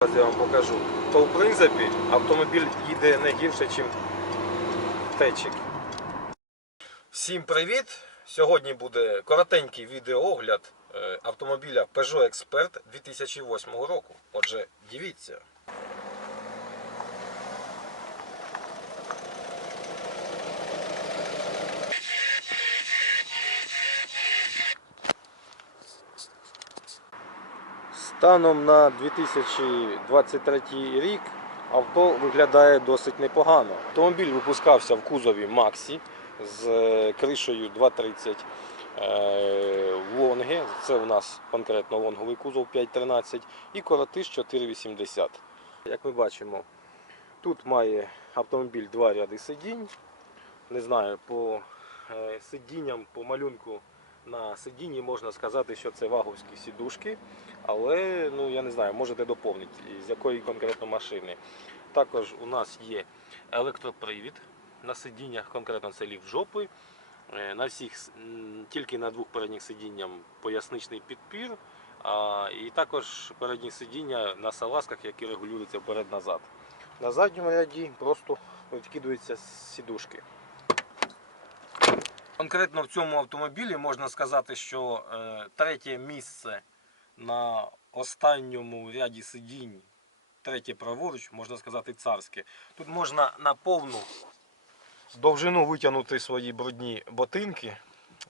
Зараз я вам покажу. То в принципі автомобіль їде не гірше, ніж течик. Всім привіт! Сьогодні буде коротенький відеоогляд е, автомобіля Peugeot Expert 2008 року. Отже, дивіться. Станом на 2023 рік авто виглядає досить непогано. Автомобіль випускався в кузові Максі з е, кришею 230 е, лонги. Це у нас конкретно лонговий кузов 513 і коротиш 480. Як ми бачимо, тут має автомобіль два ряди сидінь. Не знаю, по е, сидінням, по малюнку на сидінні можна сказати, що це ваговські сідушки. Але ну я не знаю, можете доповнити, з якої конкретно машини. Також у нас є електропривід на сидіннях, конкретно це ліфт жопи. Е, На всіх тільки на двох передніх сидіннях поясничний підпір. А, і також передні сидіння на салазках, які регулюються вперед-назад. На задньому ряді просто відкидуються сідушки. Конкретно в цьому автомобілі можна сказати, що е, третє місце на останньому ряді сидінь, третє праворуч, можна сказати, царське. Тут можна на повну довжину витягнути свої брудні ботинки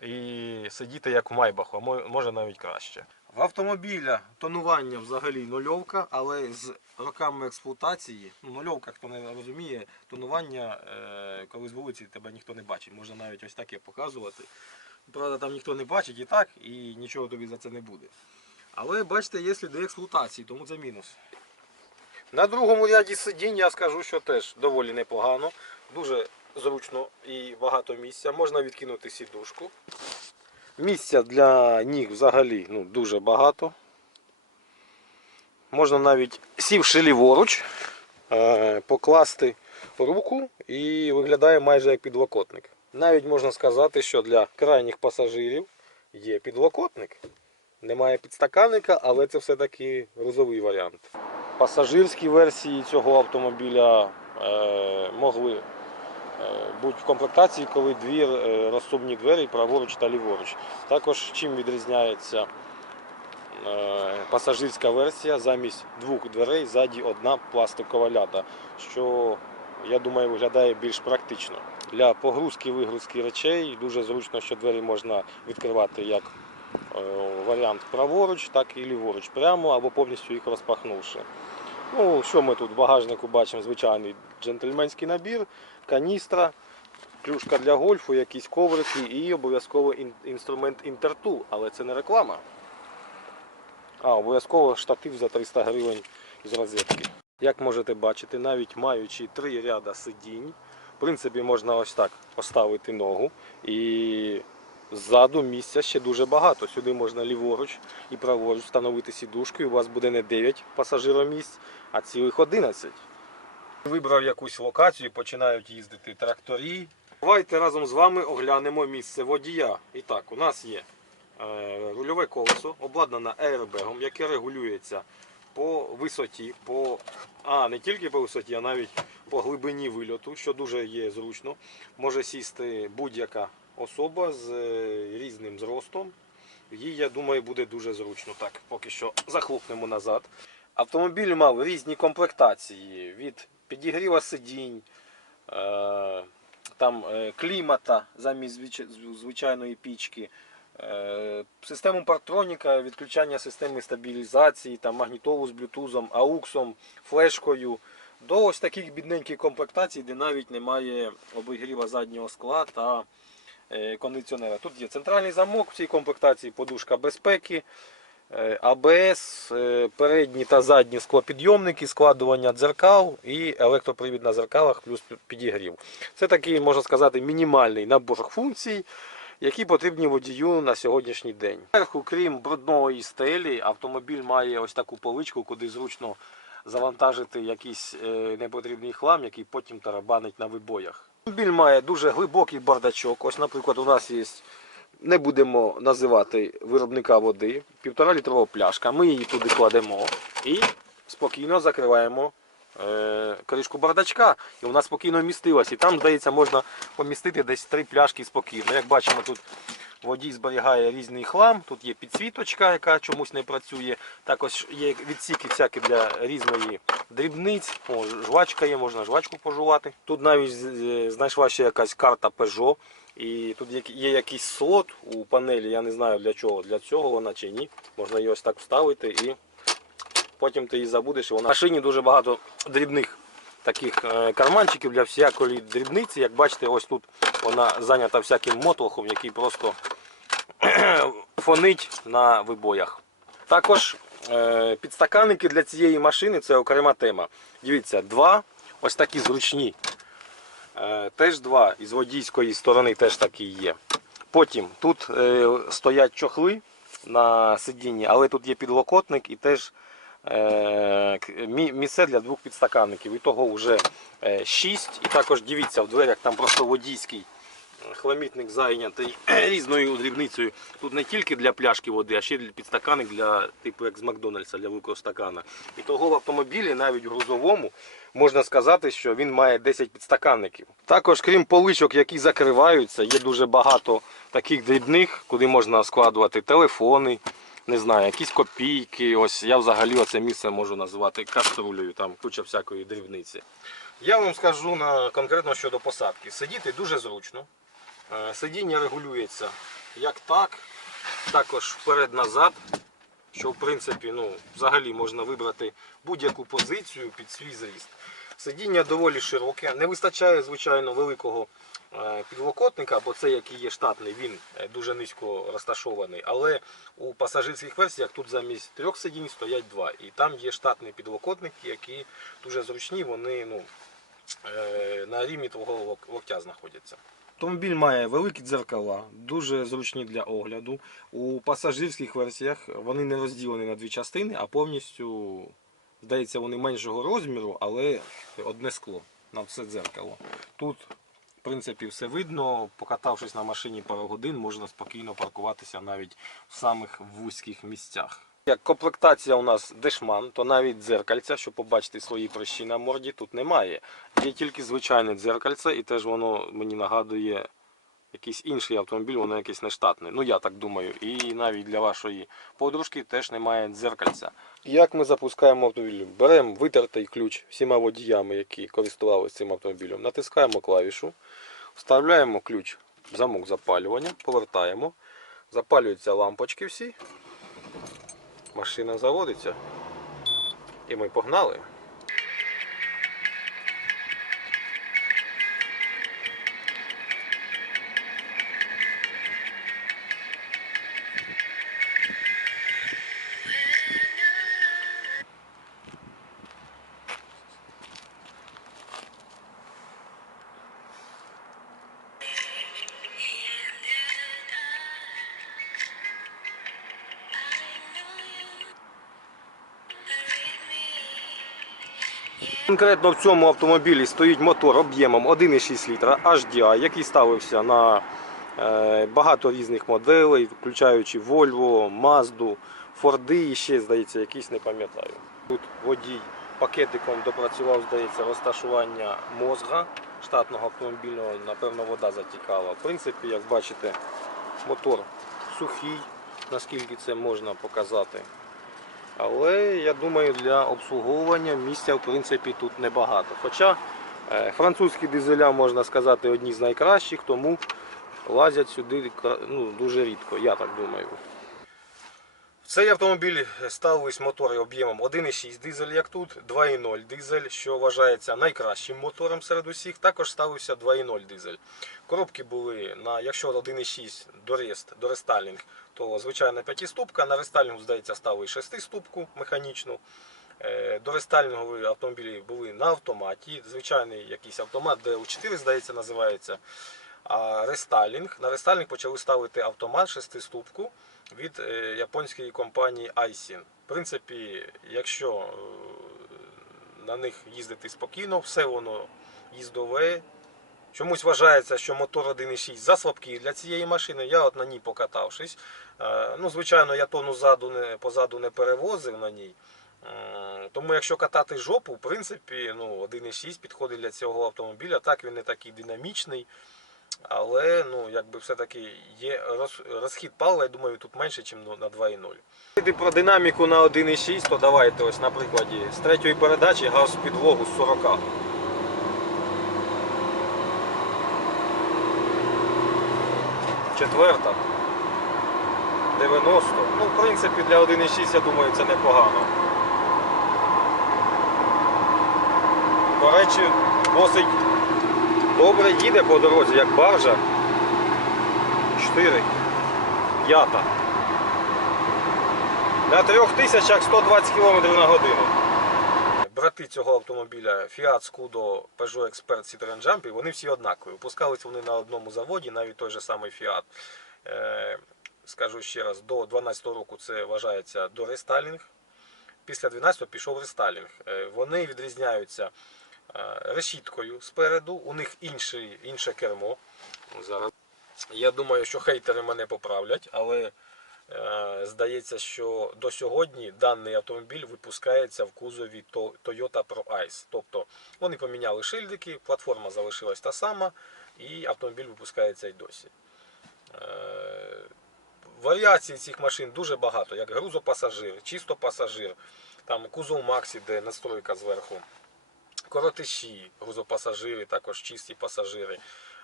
і сидіти як в майбаху, а може навіть краще. В автомобіля тонування взагалі нульовка, але з роками експлуатації, ну нульовка, хто не розуміє, тонування, е, коли з вулиці тебе ніхто не бачить. Можна навіть ось таке показувати. Правда, там ніхто не бачить і так, і нічого тобі за це не буде. Але бачите, є сліди експлуатації, тому це мінус. На другому ряді сидінь я скажу, що теж доволі непогано. Дуже зручно і багато місця. Можна відкинути сідушку. Місця для ніг взагалі ну, дуже багато. Можна навіть сівши ліворуч, е, покласти руку і виглядає майже як підлокотник. Навіть можна сказати, що для крайніх пасажирів є підлокотник. Немає підстаканника, але це все-таки грузовий варіант. Пасажирські версії цього автомобіля е, могли е, бути в комплектації, коли дві е, розсувні двері праворуч та ліворуч. Також чим відрізняється е, пасажирська версія замість двох дверей ззаді одна пластикова ляда, що я думаю виглядає більш практично. Для погрузки вигрузки речей дуже зручно, що двері можна відкривати як варіант праворуч, так і ліворуч, прямо або повністю їх розпахнувши. Ну, що ми тут в багажнику бачимо? Звичайний джентльменський набір, каністра, клюшка для гольфу, якісь коврики і обов'язково інструмент інтертул, але це не реклама. А, обов'язково штатив за 300 гривень з розетки. Як можете бачити, навіть маючи три ряда сидінь, в принципі, можна ось так поставити ногу і ззаду місця ще дуже багато. Сюди можна ліворуч і праворуч встановити сідушку, і у вас буде не 9 пасажиромісць, а цілих 11. Вибрав якусь локацію, починають їздити тракторі. Давайте разом з вами оглянемо місце водія. І так, у нас є е, рульове колесо, обладнане аербегом, яке регулюється по висоті, по, а не тільки по висоті, а навіть по глибині вильоту, що дуже є зручно. Може сісти будь-яка особа з е, різним зростом. Їй, я думаю, буде дуже зручно. Так, поки що захлопнемо назад. Автомобіль мав різні комплектації від підігріва сидінь, е, там е, клімата замість звичайної пічки, е, систему партроніка, відключання системи стабілізації, там, магнітолу з блютузом, ауксом, флешкою. До ось таких бідненьких комплектацій, де навіть немає обігріва заднього скла та кондиціонера. Тут є центральний замок в цій комплектації, подушка безпеки, АБС, е, передні та задні склопідйомники, складування дзеркал і електропривід на зеркалах плюс підігрів. Це такий, можна сказати, мінімальний набор функцій, які потрібні водію на сьогоднішній день. Зверху, крім брудної стелі, автомобіль має ось таку поличку, куди зручно завантажити якийсь е, непотрібний хлам, який потім тарабанить на вибоях. Автомобіль має дуже глибокий бардачок. Ось, наприклад, у нас є, не будемо називати виробника води, півтора літрова пляшка. Ми її туди кладемо і спокійно закриваємо кришку бардачка, і вона спокійно вмістилась. І там, здається, можна помістити десь три пляшки спокійно. Як бачимо, тут водій зберігає різний хлам, тут є підсвіточка, яка чомусь не працює. Також є відсіки всякі для різної дрібниць. О, жвачка є, можна жвачку пожувати. Тут навіть е, знайшла ще якась карта Peugeot. І тут є якийсь слот у панелі, я не знаю для чого, для цього вона чи ні. Можна її ось так вставити і потім ти її забудеш. І вона в машині дуже багато дрібних таких е, карманчиків для всякої дрібниці. Як бачите, ось тут вона зайнята всяким мотлохом, який просто фонить на вибоях. Також е, підстаканники для цієї машини це окрема тема. Дивіться, два ось такі зручні. Е, теж два із водійської сторони теж такі є. Потім тут стоять чохли на сидінні, але тут є підлокотник і теж місце для двох підстаканників. І того вже 6. І також дивіться, в дверях там просто водійський е, хламітник зайнятий різною дрібницею. Тут не тільки для пляшки води, а ще й для підстаканник для типу як з Макдональдса для великого стакана. І того в автомобілі, навіть в грузовому, можна сказати, що він має 10 підстаканників. Також, крім поличок, які закриваються, є дуже багато таких дрібних, куди можна складувати телефони, не знаю, якісь копійки. Ось я взагалі оце місце можу назвати каструлею, там куча всякої дрібниці. Я вам скажу на конкретно щодо посадки. Сидіти дуже зручно. Е, Сидіння регулюється як так, також вперед-назад. Що в принципі ну, взагалі можна вибрати будь-яку позицію під свій зріст. Сидіння доволі широке, не вистачає, звичайно, великого підлокотника, бо це який є штатний, він е, дуже низько розташований. Але у пасажирських версіях тут замість трьох сидінь стоять два. І там є штатний підлокотник, які дуже зручні, вони ну, е, на рівні твого лок- локтя знаходяться. Автомобіль має великі дзеркала, дуже зручні для огляду. У пасажирських версіях вони не розділені на дві частини, а повністю, здається, вони меншого розміру, але одне скло на все дзеркало. Тут, принципі, все видно. Покатавшись на машині пару годин, можна спокійно паркуватися навіть в самих вузьких місцях. Як комплектація у нас дешман, то навіть дзеркальця, щоб побачити свої прищі на морді, тут немає. Є тільки звичайне дзеркальце, і теж воно мені нагадує якийсь інший автомобіль, воно якесь нештатне. Ну я так думаю. І навіть для вашої подружки теж немає дзеркальця. Як ми запускаємо автомобіль? Беремо витертий ключ всіма водіями, які користувалися цим автомобілем, натискаємо клавішу, вставляємо ключ в замок запалювання, повертаємо, запалюються лампочки всі. Машина заводиться. І ми погнали. Конкретно в цьому автомобілі стоїть мотор об'ємом 1,6 літра HDI, який ставився на е, багато різних моделей, включаючи Volvo, Mazda, Ford і ще, здається, якісь не пам'ятаю. Тут водій пакетиком допрацював, здається, розташування мозга штатного автомобільного, напевно, вода затікала. В принципі, як бачите, мотор сухий, наскільки це можна показати. Але я думаю, для обслуговування місця в принципі тут небагато. Хоча е, французькі дизеля, можна сказати, одні з найкращих, тому лазять сюди ну, дуже рідко, я так думаю. В цей автомобіль ставились мотори об'ємом 1,6 дизель, як тут, 2,0 дизель, що вважається найкращим мотором серед усіх. Також ставився 2,0 дизель. Коробки були на, якщо 1,6 до рест, до рестайлінг, то звичайна п'ятиступка. На рестайлінгу, здається, ставили шестиступку механічну. Е, До рестайлінгові автомобілі були на автоматі. Звичайний якийсь автомат, DL4, здається, називається. А рестайлінг. На рестайлінг почали ставити автомат шестиступку від е, японської компанії Aisin. В принципі, якщо е, на них їздити спокійно, все воно їздове. Чомусь вважається, що мотор 1.6 заслабкий для цієї машини. Я от на ній покатавшись. Е, Ну, звичайно, я тону ззаду позаду не перевозив на ній. Тому якщо катати жопу, в принципі, ну, 1.6 підходить для цього автомобіля. Так, він не такий динамічний, але ну, якби все-таки є розхід палива, я думаю, тут менше, ніж на 2.0. Йти про динаміку на 1.6, то давайте ось на прикладі з третьої передачі газ підлогу з 40. Четверта. 90. Ну, в принципі, для 1.6, я думаю, це непогано. До речі, досить добре їде по дорозі, як баржа. 4. П'ята. На 3000 120 км на годину. Брати цього автомобіля Fiat, Scudo, Peugeot Expert, Citroen Jumpy, вони всі однакові. Випускались вони на одному заводі, навіть той же самий Fiat. Скажу ще раз, до 2012 року це вважається дорестайлінг. Після 12 пішов рестайлінг. Е, Вони відрізняються е, решіткою спереду, у них інший, інше кермо. Зараз. Я думаю, що хейтери мене поправлять, але е, здається, що до сьогодні даний автомобіль випускається в кузові Toyota Pro Ice. Тобто вони поміняли шильдики, платформа залишилась та сама, і автомобіль випускається й досі. Варіацій цих машин дуже багато, як грузопасажир, чисто пасажир, там кузов Максі, де настройка зверху, коротиші, грузопасажири, також чисті пасажири.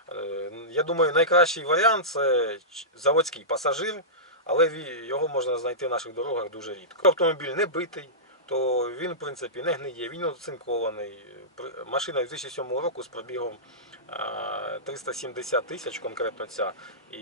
Е, Я думаю, найкращий варіант це заводський пасажир, але його можна знайти в наших дорогах дуже рідко. Автомобіль не битий, то він, в принципі, не гниє, він оцинкований. Машина 2007 року з пробігом 370 тисяч, конкретно ця. І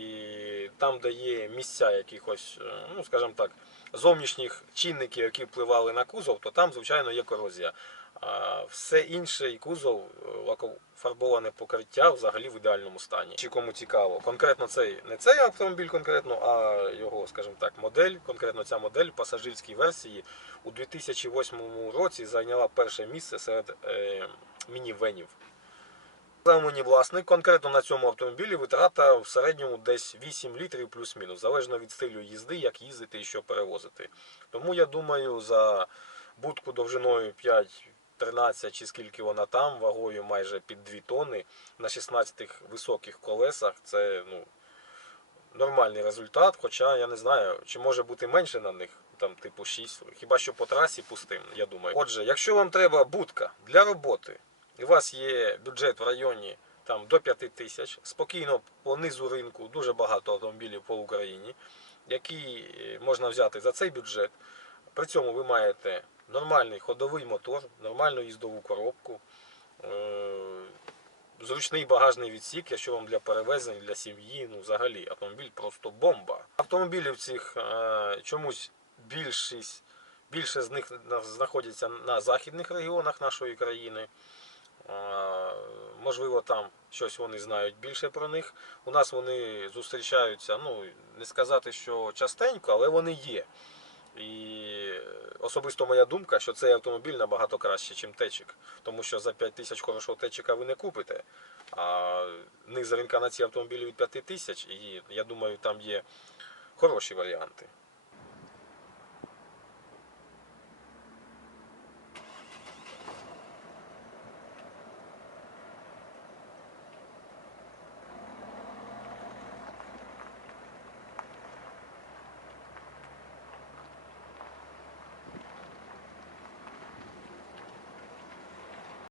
там, де є місця якихось, е, ну скажімо так, зовнішніх чинників, які впливали на кузов, то там, звичайно, є корозія. А все інше і кузов, е, лакофарбоване покриття взагалі в ідеальному стані. Чи кому цікаво, конкретно цей не цей автомобіль, конкретно, а його, скажімо так, модель, конкретно ця модель пасажирській версії у 2008 році зайняла перше місце серед е, мінівенів. Мені власник, конкретно на цьому автомобілі витрата в середньому десь 8 літрів плюс-мінус, залежно від стилю їзди, як їздити і що перевозити. Тому я думаю, за будку довжиною 5-13 чи скільки вона там, вагою майже під 2 тонни на 16 високих колесах, це ну, нормальний результат. Хоча я не знаю, чи може бути менше на них, там типу 6, хіба що по трасі пустим, я думаю. Отже, якщо вам треба будка для роботи, і у вас є бюджет в районі там, до 5 тисяч, спокійно по низу ринку дуже багато автомобілів по Україні, які е, можна взяти за цей бюджет. При цьому ви маєте нормальний ходовий мотор, нормальну їздову коробку, е, зручний багажний відсік, якщо вам для перевезень, для сім'ї, ну взагалі автомобіль просто бомба. Автомобілів цих е, чомусь більшість, більше з них знаходяться на західних регіонах нашої країни. Можливо, там щось вони знають більше про них. У нас вони зустрічаються, ну не сказати, що частенько, але вони є. І особисто моя думка, що цей автомобіль набагато краще, ніж течик. Тому що за 5 тисяч хорошого течика ви не купите. А низ ринка на ці автомобілі від 5 тисяч, і я думаю, там є хороші варіанти.